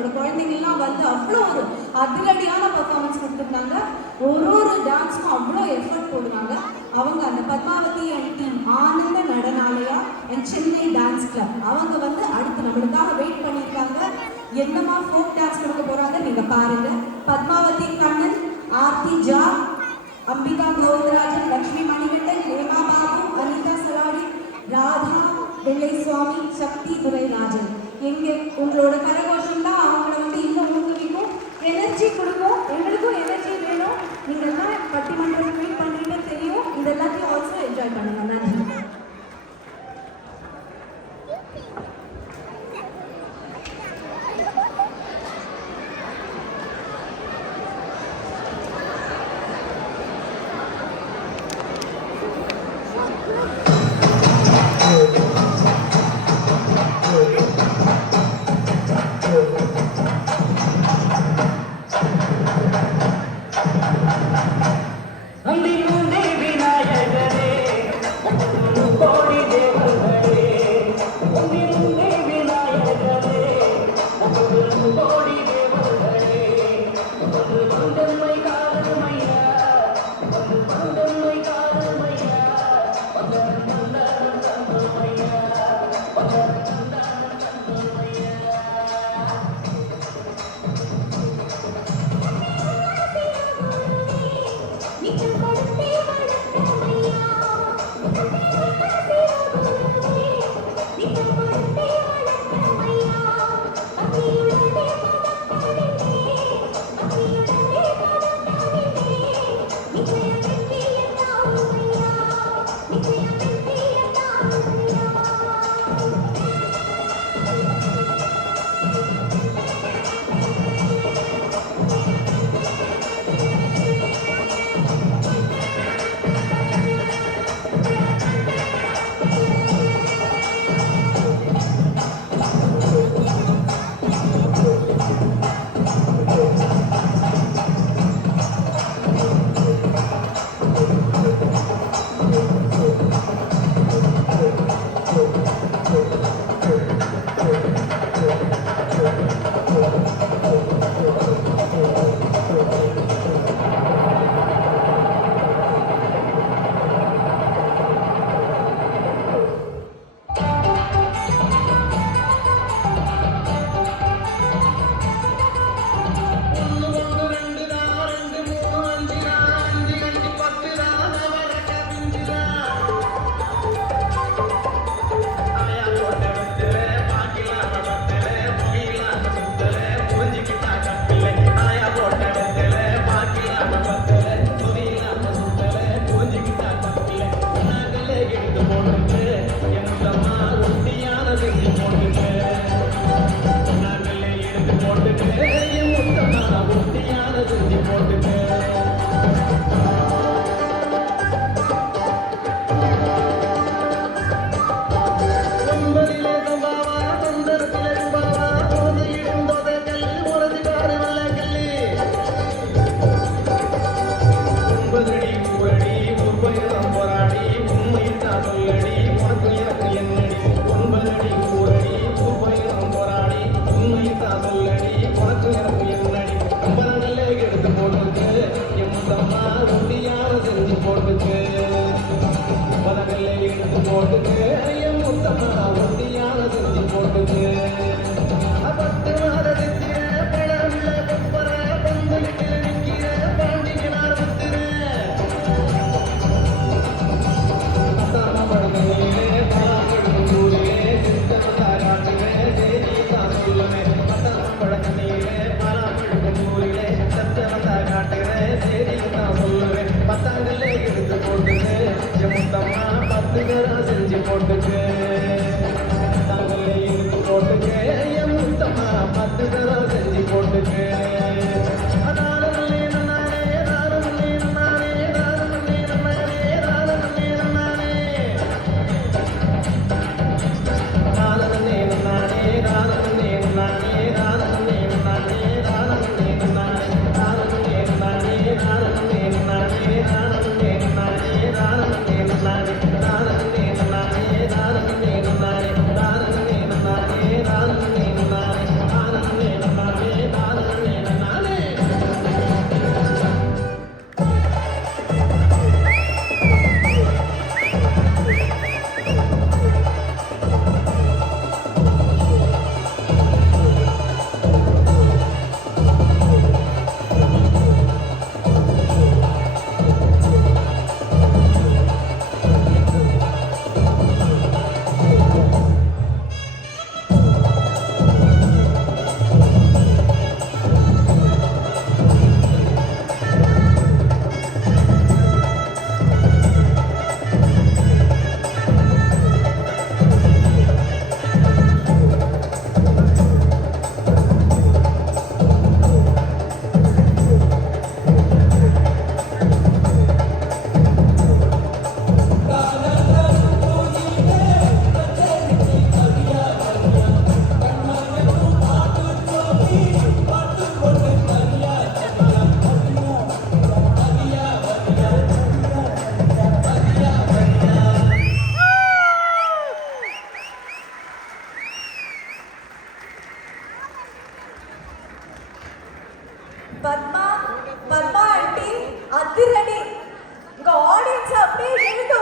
அவங்களோட குழந்தைங்கள்லாம் வந்து அவ்வளோ ஒரு அதிரடியான பர்ஃபார்மன்ஸ் கொடுத்துருந்தாங்க. ஒரு டான்ஸும் அவ்வளோ எஃபர்ட் போடுறாங்க. அவங்க அந்த Padmavathi and team Ananda நடனாலயா and Chennai dance club அவங்க வந்து அடுத்து நம்மளுக்காக வெயிட் பண்ணியிருக்காங்க. என்னமா ஃபோக் டான்ஸ் கொடுக்க போறாங்க நீங்க பாருங்க. பத்மாவதி கண்ணன், ஆர்த்தி ஜா, அம்பிகா கோவிந்தராஜன், லட்சுமி மணிகண்டன், ஹேமா பாபு, அனிதா சலாடி, ராதா வெள்ளை சுவாமி, சக்தி துரைராஜன். எங்கே உங்களோட கரகோஷம் தான் அவங்கள வந்து இன்னும் ஊக்குவிக்கும், எனர்ஜி கொடுக்கும். எங்களுக்கும் எனர்ஜி வேணும். நீங்கள்லாம் பட்டிமன்றம் வெயிட் பண்ணுறீங்க தெரியும். இது எல்லாத்தையும் ஆல்சோ என்ஜாய் பண்ணுங்க. நன்றி. பத்மா பத்மா ஆண்டி அதிரடி. உங்க ஆடியன்ஸ் அப்படியே எழுந்து